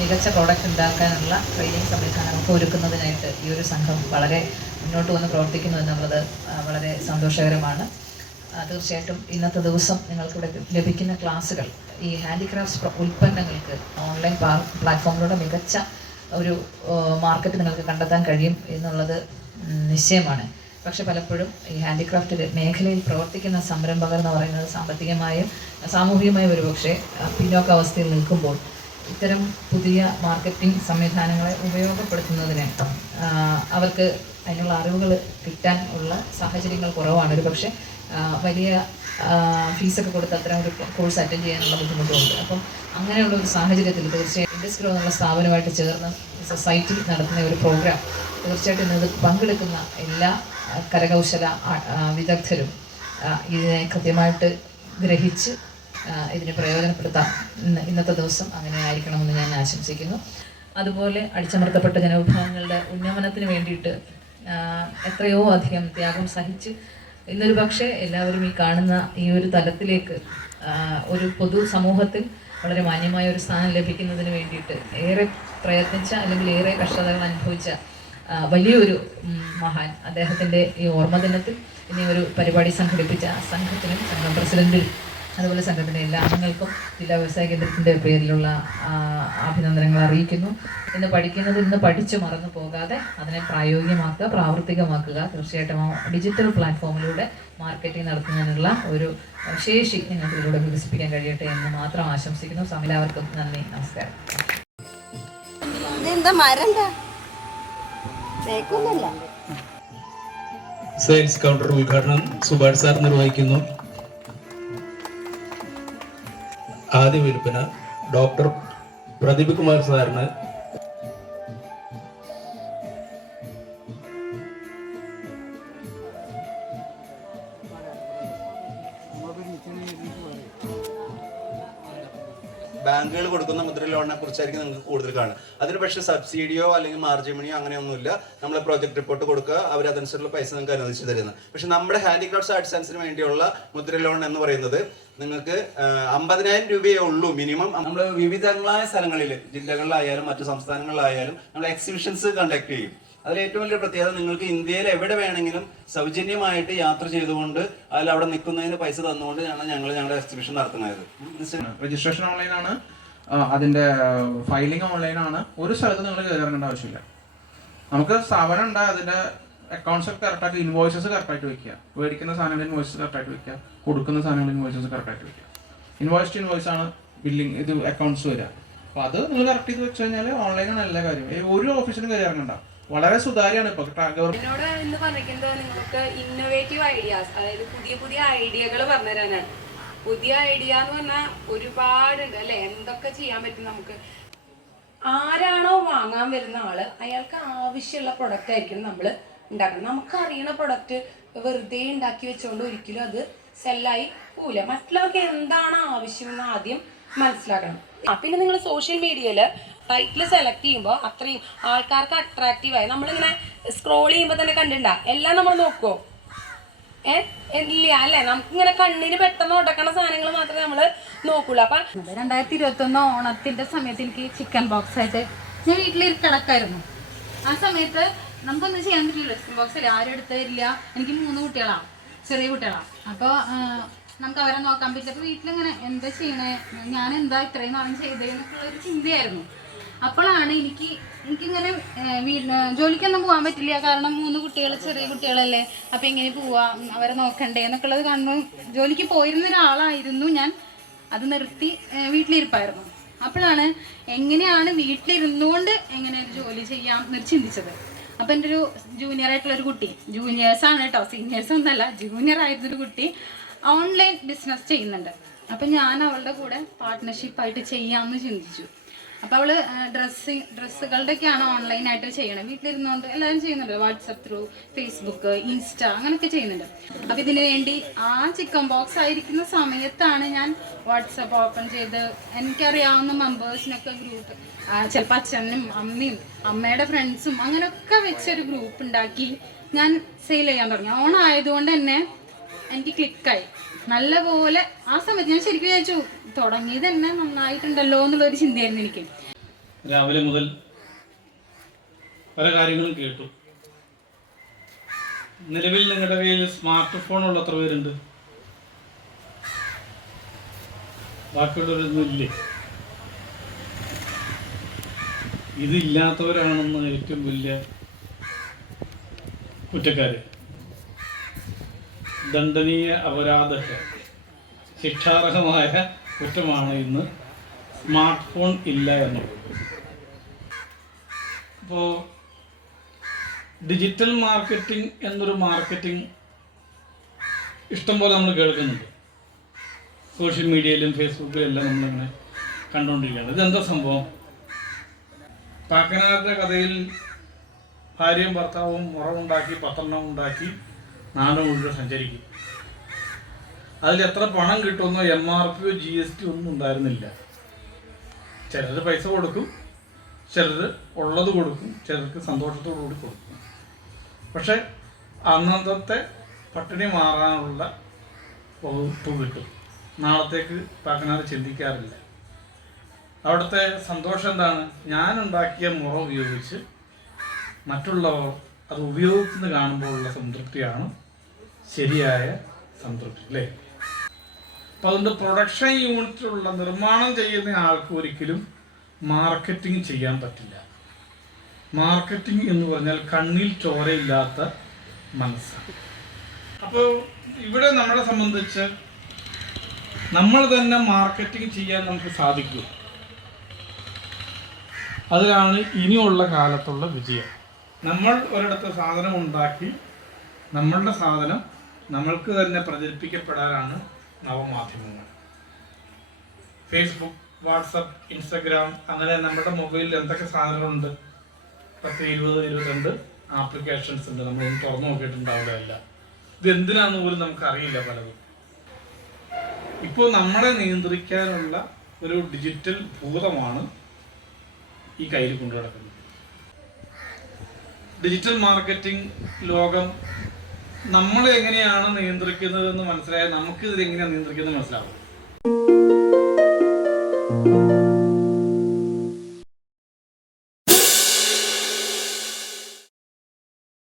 മികച്ച പ്രോഡക്റ്റ് ഉണ്ടാക്കാനുള്ള ട്രെയിനിങ് സംവിധാനമൊക്കെ ഒരുക്കുന്നതിനായിട്ട് ഈ ഒരു സംഘം വളരെ മുന്നോട്ട് വന്ന് പ്രവർത്തിക്കുന്നു എന്നുള്ളത് വളരെ സന്തോഷകരമാണ്. തീർച്ചയായിട്ടും ഇന്നത്തെ ദിവസം നിങ്ങൾക്കിവിടെ ലഭിക്കുന്ന ക്ലാസ്സുകൾ ഈ ഹാൻഡിക്രാഫ്റ്റ്സ് ഉൽപ്പന്നങ്ങൾക്ക് ഓൺലൈൻ പ്ലാറ്റ്ഫോമിലൂടെ മികച്ച ഒരു മാർക്കറ്റ് നിങ്ങൾക്ക് കണ്ടെത്താൻ കഴിയും എന്നുള്ളത് നിശ്ചയമാണ്. പക്ഷെ പലപ്പോഴും ഈ ഹാൻഡിക്രാഫ്റ്റ് മേഖലയിൽ പ്രവർത്തിക്കുന്ന സംരംഭകർ എന്ന് പറയുന്നത് സാമ്പത്തികമായും സാമൂഹികമായും ഒരുപക്ഷെ പിന്നോക്കാവസ്ഥയിൽ നിൽക്കുമ്പോൾ ഇത്തരം പുതിയ മാർക്കറ്റിംഗ് സംവിധാനങ്ങളെ ഉപയോഗപ്പെടുത്തുന്നതിന് അവർക്ക് അതിനുള്ള അറിവുകൾ കിട്ടാൻ ഉള്ള സാഹചര്യങ്ങൾ കുറവാണ്. ഒരു പക്ഷേ വലിയ ഫീസൊക്കെ കൊടുത്ത് അത്തരം ഒരു കോഴ്സ് അറ്റൻഡ് ചെയ്യാനുള്ള ബുദ്ധിമുട്ടുണ്ട്. അപ്പം അങ്ങനെയുള്ള ഒരു സാഹചര്യത്തിൽ തീർച്ചയായും ഇൻഡസ്ട്രി എന്നുള്ള സ്ഥാപനമായിട്ട് ചേർന്ന് സൊസൈറ്റി നടത്തുന്ന ഒരു പ്രോഗ്രാം തീർച്ചയായിട്ടും ഇന്നത് പങ്കെടുക്കുന്ന എല്ലാ കരകൗശല വിദഗ്ധരും ഇതിനെ കൃത്യമായിട്ട് ഗ്രഹിച്ച് ഇതിനെ പ്രയോജനപ്പെടുത്താം. ഇന്നത്തെ ദിവസം അങ്ങനെ ആയിരിക്കണമെന്ന് ഞാൻ ആശംസിക്കുന്നു. അതുപോലെ അടിച്ചമർത്തപ്പെട്ട ജനവിഭാഗങ്ങളുടെ ഉന്നമനത്തിന് വേണ്ടിയിട്ട് എത്രയോ അധികം ത്യാഗം സഹിച്ച് ഇന്നൊരു പക്ഷേ എല്ലാവരും ഈ കാണുന്ന ഈ ഒരു തലത്തിലേക്ക് ഒരു പൊതു സമൂഹത്തിൽ വളരെ മാന്യമായ ഒരു സ്ഥാനം ലഭിക്കുന്നതിന് വേണ്ടിയിട്ട് ഏറെ പ്രയത്നിച്ച അല്ലെങ്കിൽ ഏറെ കഷ്ടതകൾ അനുഭവിച്ച വലിയൊരു മഹാൻ അദ്ദേഹത്തിൻ്റെ ഈ ഓർമ്മ ദിനത്തിൽ ഇനി ഒരു പരിപാടി സംഘടിപ്പിച്ച സംഘത്തിനും സംഘം പ്രസിഡന്റിനും അതുപോലെ സംഘത്തിൻ്റെ എല്ലാ അംഗങ്ങൾക്കും ജില്ലാ വ്യവസായ കേന്ദ്രത്തിൻ്റെ പേരിലുള്ള അഭിനന്ദനങ്ങൾ അറിയിക്കുന്നു. ഇന്ന് പഠിക്കുന്നത് ഇന്ന് പഠിച്ചു മറന്നു പോകാതെ അതിനെ പ്രായോഗികമാക്കുക, പ്രാവർത്തികമാക്കുക. തീർച്ചയായിട്ടും ഡിജിറ്റൽ പ്ലാറ്റ്ഫോമിലൂടെ മാർക്കറ്റിംഗ് നടത്തുന്നതിനുള്ള ഒരു ശേഷി നിങ്ങൾക്ക് ഇതിലൂടെ വികസിപ്പിക്കാൻ കഴിയട്ടെ എന്ന് മാത്രം ആശംസിക്കുന്നു. എല്ലാവർക്കും നന്ദി, നമസ്കാരം. സെയിൽസ് കൗണ്ടർ ഉദ്ഘാടനം സുഭാഷ് സാർ നിർവഹിക്കുന്നു. ആദ്യ വിൽപ്പന ഡോക്ടർ പ്രദീപ് കുമാർ സാറിന് ബാങ്കുകൾ കൊടുക്കുന്ന മുദ്ര ലോണിനെ കുറിച്ചായിരിക്കും നിങ്ങൾക്ക് കൂടുതൽ കാണുക. അതിന് പക്ഷേ സബ്സിഡിയോ അല്ലെങ്കിൽ മാർജിൻ മണിയോ അങ്ങനെയൊന്നുമില്ല. നമ്മൾ പ്രോജക്ട് റിപ്പോർട്ട് കൊടുക്കുക, അവർ അതനുസരിച്ചുള്ള പൈസ നിങ്ങൾക്ക് അനുവദിച്ച് തരുന്നത്. പക്ഷെ നമ്മുടെ ഹാൻഡിക്രാഫ്റ്റ്സ് ആർട്സ് ആൻഡ്സിന് വേണ്ടിയുള്ള മുദ്ര ലോൺ എന്ന് പറയുന്നത് നിങ്ങൾക്ക് 50,000 രൂപയേ ഉള്ളൂ മിനിമം. നമ്മൾ വിവിധങ്ങളായ സ്ഥലങ്ങളിൽ, ജില്ലകളിലായാലും മറ്റു സംസ്ഥാനങ്ങളിലായാലും നമ്മൾ എക്സിബിഷൻസ് കണ്ടക്ട് ചെയ്യും. അതിൽ ഏറ്റവും വലിയ പ്രത്യേകത നിങ്ങൾക്ക് ഇന്ത്യയിൽ എവിടെ വേണമെങ്കിലും സൗജന്യമായിട്ട് യാത്ര ചെയ്തുകൊണ്ട് അതിൽ അവിടെ നിൽക്കുന്നതിന് പൈസ തന്നുകൊണ്ട് ഞങ്ങളുടെ എക്സിബിഷൻ നടത്തുന്നത്. രജിസ്ട്രേഷൻ ഓൺലൈനാണ്, അതിൻ്റെ ഫയലിംഗ് ഓൺലൈനാണ്. ഒരു സ്ഥലത്ത് നിങ്ങൾ കയറി ഇറങ്ങേണ്ട ആവശ്യമില്ല. നമുക്ക് സ്ഥാപനം ഉണ്ട്, അതിൻ്റെ അക്കൗണ്ട്സ് ഒക്കെ കറക്റ്റാക്കി ഇൻവോയ്സസ് കറക്റ്റായിട്ട് വയ്ക്കുക. മേടിക്കുന്ന സാധനങ്ങൾ ഇൻവോയ്സസ് കറക്റ്റായിട്ട് വയ്ക്കുക, കൊടുക്കുന്ന സാധനങ്ങൾ ഇൻവോയ്സസ് കറക്റ്റായിട്ട് വയ്ക്കുക. ഇൻവോയ്സ് ടു ഇൻവോയ്സ് ആണ് ബില്ലിംഗ് ഇത് അക്കൗണ്ട്സ് വരിക. അപ്പോൾ അത് നിങ്ങൾ കറക്റ്റ് ചെയ്ത് വെച്ച് കഴിഞ്ഞാൽ ഓൺലൈനാണ് എല്ലാ കാര്യവും. ഒരു ഓഫീസിനും കയറി ഇറങ്ങണ്ട, വളരെ സുതാര്യമാണ്. ഇപ്പോൾ എന്നോട് ഇന്ന് പറഞ്ഞിരിക്കുന്നത് നിങ്ങൾക്ക് ഇന്നോവേറ്റീവ് ഐഡിയാസ്, അതായത് പുതിയ പുതിയ ഐഡിയകൾ പറഞ്ഞു തരാനാണ്. പുതിയ ഐഡിയ എന്ന് പറഞ്ഞാൽ ഒരുപാടുണ്ട് അല്ലേ, എന്തൊക്കെ ചെയ്യാൻ പറ്റും നമുക്ക്. ആരാണോ വാങ്ങാൻ വരുന്ന ആള് അയാൾക്ക് ആവശ്യമുള്ള പ്രൊഡക്റ്റ് ആയിരിക്കും നമ്മൾ ഉണ്ടാക്കണം. നമുക്ക് അറിയണ പ്രൊഡക്റ്റ് വെറുതെ ഉണ്ടാക്കി വെച്ചുകൊണ്ട് ഒരിക്കലും അത് സെല്ലായി പോവില്ല. മറ്റുള്ളവർക്ക് എന്താണ് ആവശ്യമെന്ന് ആദ്യം മനസ്സിലാക്കണം. പിന്നെ നിങ്ങൾ സോഷ്യൽ മീഡിയയിൽ ടൈറ്റിൽ സെലക്ട് ചെയ്യുമ്പോൾ അത്രയും ആൾക്കാർക്ക് അട്രാക്റ്റീവായി നമ്മളിങ്ങനെ സ്ക്രോൾ ചെയ്യുമ്പോൾ തന്നെ കണ്ടിട്ടുണ്ടാ എല്ലാം നമ്മൾ നോക്കുമോ? ഇല്ല അല്ലേ, നമുക്കിങ്ങനെ കണ്ണിന് പെട്ടെന്ന് ഉടക്കണ സാധനങ്ങൾ മാത്രമേ നമ്മൾ നോക്കുള്ളൂ. അപ്പം 2021 ഓണത്തിൻ്റെ സമയത്ത് എനിക്ക് ചിക്കൻ ബോക്സ് ആയിട്ട് ഞാൻ വീട്ടിൽ കിടക്കായിരുന്നു. ആ സമയത്ത് നമുക്കൊന്നും ചെയ്യാൻ പറ്റില്ല, ചിക്കൻ ബോക്സ് അല്ലേ, ആരും എടുത്ത് തരില്ല. എനിക്ക് 3 കുട്ടികളാണ്, ചെറിയ കുട്ടികളാണ്. അപ്പോൾ നമുക്ക് അവരെ നോക്കാൻ പറ്റില്ല. അപ്പോൾ വീട്ടിലിങ്ങനെ എന്താ ചെയ്യണേ, ഞാൻ എന്താ ഇത്രയും നാളും ചെയ്തതെന്നൊക്കെയുള്ളൊരു ചിന്തയായിരുന്നു. അപ്പോഴാണ് എനിക്കിങ്ങനെ ജോലിക്കൊന്നും പോകാൻ പറ്റില്ല, കാരണം 3 കുട്ടികൾ ചെറിയ കുട്ടികളല്ലേ, അപ്പം എങ്ങനെ പോവാം, അവരെ നോക്കണ്ടേ എന്നൊക്കെയുള്ളത് കാണുമ്പോൾ ജോലിക്ക് പോയിരുന്ന ഒരാളായിരുന്നു ഞാൻ. അത് നിർത്തി വീട്ടിലിരിപ്പായിരുന്നു. അപ്പോഴാണ് എങ്ങനെയാണ് വീട്ടിലിരുന്നുകൊണ്ട് എങ്ങനെ ഒരു ജോലി ചെയ്യാം എന്നൊരു ചിന്തിച്ചത്. അപ്പം എൻ്റെ ഒരു ജൂനിയറായിട്ടുള്ളൊരു കുട്ടി, ജൂനിയേഴ്സാണ് കേട്ടോ, സീനിയേഴ്സ് ഒന്നല്ല, ജൂനിയറായിരുന്നൊരു കുട്ടി ഓൺലൈൻ ബിസിനസ് ചെയ്യുന്നുണ്ട്. അപ്പം ഞാൻ അവളുടെ കൂടെ പാർട്ട്ണർഷിപ്പായിട്ട് ചെയ്യാമെന്ന് ചിന്തിച്ചു. അപ്പോൾ അവൾ ഡ്രസ്സുകളുടെയൊക്കെയാണ് ഓൺലൈനായിട്ട് ചെയ്യണം. വീട്ടിലിരുന്നുകൊണ്ട് എല്ലാവരും ചെയ്യുന്നുണ്ട്, വാട്സപ്പ് ത്രൂ, ഫേസ്ബുക്ക്, ഇൻസ്റ്റ അങ്ങനെയൊക്കെ ചെയ്യുന്നുണ്ട്. അപ്പോൾ ഇതിനു വേണ്ടി ആ ചിക്കൻ ബോക്സ് ആയിരിക്കുന്ന സമയത്താണ് ഞാൻ വാട്സപ്പ് ഓപ്പൺ ചെയ്ത് എനിക്കറിയാവുന്ന മെമ്പേഴ്സിനൊക്കെ ഗ്രൂപ്പ്, ചിലപ്പോൾ അച്ഛനും അമ്മയും അമ്മയുടെ ഫ്രണ്ട്സും അങ്ങനെയൊക്കെ വെച്ചൊരു ഗ്രൂപ്പ് ഉണ്ടാക്കി ഞാൻ സെയിൽ ചെയ്യാൻ തുടങ്ങി. ഓണായതുകൊണ്ട് തന്നെ എനിക്ക് ക്ലിക്കായി നല്ലപോലെ. ആ സമയത്ത് ഞാൻ ശരിക്കും വിചാരിച്ചു തുടങ്ങിയത് തന്നെ നന്നായിട്ടുണ്ടല്ലോ എന്നുള്ളൊരു ചിന്തയായിരുന്നു എനിക്ക്. രാവിലെ മുതൽ പല കാര്യങ്ങളും കേട്ടു. നിലവിൽ നിങ്ങളുടെ കയ്യിൽ സ്മാർട്ട് ഫോൺ ഉള്ള എത്ര പേരുണ്ട്? ബാക്കിയുള്ളവരൊന്നും ഇല്ലേ? ഇതില്ലാത്തവരാണെന്ന് ഏറ്റവും വലിയ കുറ്റക്കാര്. ദണ്ഡനീയ അപരാധ, ശിക്ഷാർഹമായ കുറ്റമാണ് ഇന്ന് സ്മാർട്ട് ഫോൺ ഇല്ല എന്നുള്ളത്. അപ്പോൾ ഡിജിറ്റൽ മാർക്കറ്റിംഗ് എന്നൊരു മാർക്കറ്റിംഗ് ഇഷ്ടംപോലെ നമ്മൾ കേൾക്കുന്നുണ്ട്. സോഷ്യൽ മീഡിയയിലും ഫേസ്ബുക്കിലും എല്ലാം നമ്മളിങ്ങനെ കണ്ടുകൊണ്ടിരിക്കുകയാണ്. ഇതെന്താ സംഭവം? പാക്കനാരുടെ കഥയിൽ ഭാര്യയും ഭർത്താവും മുറമുണ്ടാക്കി 10 ഉണ്ടാക്കി നാട് മുഴുവൻ സഞ്ചരിക്കും. അതിൽ എത്ര പണം കിട്ടുമെന്നോ MRP GST ഒന്നും ഉണ്ടായിരുന്നില്ല. ചിലർ പൈസ കൊടുക്കും, ചിലർ ഉള്ളത് കൊടുക്കും, ചിലർക്ക് സന്തോഷത്തോടു കൂടി കൊടുക്കും. പക്ഷെ അന്നത്തെ പട്ടിണി മാറാനുള്ള വകുപ്പ് കിട്ടും. നാളത്തേക്ക് പാക്കനാട് ചിന്തിക്കാറില്ല. അവിടുത്തെ സന്തോഷം എന്താണ്? ഞാനുണ്ടാക്കിയ മുറ ഉപയോഗിച്ച് മറ്റുള്ളവർ അത് ഉപയോഗിക്കുന്നത് കാണുമ്പോഴുള്ള സംതൃപ്തിയാണ് ശരിയായ സംതൃപ്തി, അല്ലേ? അപ്പം അതുകൊണ്ട് പ്രൊഡക്ഷൻ യൂണിറ്റിലുള്ള നിർമ്മാണം ചെയ്യുന്ന ആൾക്ക് ഒരിക്കലും മാർക്കറ്റിംഗ് ചെയ്യാൻ പറ്റില്ല. മാർക്കറ്റിംഗ് എന്ന് പറഞ്ഞാൽ കണ്ണിൽ ചോരയില്ലാത്ത മനസ്സാണ്. അപ്പോൾ ഇവിടെ നമ്മളെ സംബന്ധിച്ച് നമ്മൾ തന്നെ മാർക്കറ്റിംഗ് ചെയ്യാൻ നമുക്ക് സാധിക്കും. അതിലാണ് ഇനിയുള്ള കാലത്തുള്ള വിജയം. നമ്മൾ ഒരിടത്ത് സാധനം ഉണ്ടാക്കി നമ്മളുടെ സാധനം നമ്മൾക്ക് തന്നെ പ്രചരിപ്പിക്കപ്പെടാനാണ് നവമാധ്യമങ്ങൾ. ഫേസ്ബുക്ക്, വാട്സപ്പ്, ഇൻസ്റ്റഗ്രാം, അങ്ങനെ നമ്മുടെ മൊബൈലിൽ എന്തൊക്കെ സാധനങ്ങളുണ്ട്? 10-20-22 ആപ്ലിക്കേഷൻസ് ഉണ്ട്. നമ്മളൊന്നും തുറന്നു നോക്കിയിട്ടുണ്ടാവില്ല എല്ലാം. ഇത് എന്തിനാന്ന് പോലും നമുക്കറിയില്ല പലതും. ഇപ്പോൾ നമ്മളെ നിയന്ത്രിക്കാനുള്ള ഒരു ഡിജിറ്റൽ ഭൂതമാണ് ഈ കയ്യിൽ കൊണ്ടു നടക്കുന്നത്. ഡിജിറ്റൽ മാർക്കറ്റിംഗ് ലോകം നമ്മളെ എങ്ങനെയാണ് നിയന്ത്രിക്കുന്നതെന്ന് മനസ്സിലായാൽ നമുക്കിതിൽ എങ്ങനെയാണ് നിയന്ത്രിക്കുന്നത് മനസ്സിലാവും.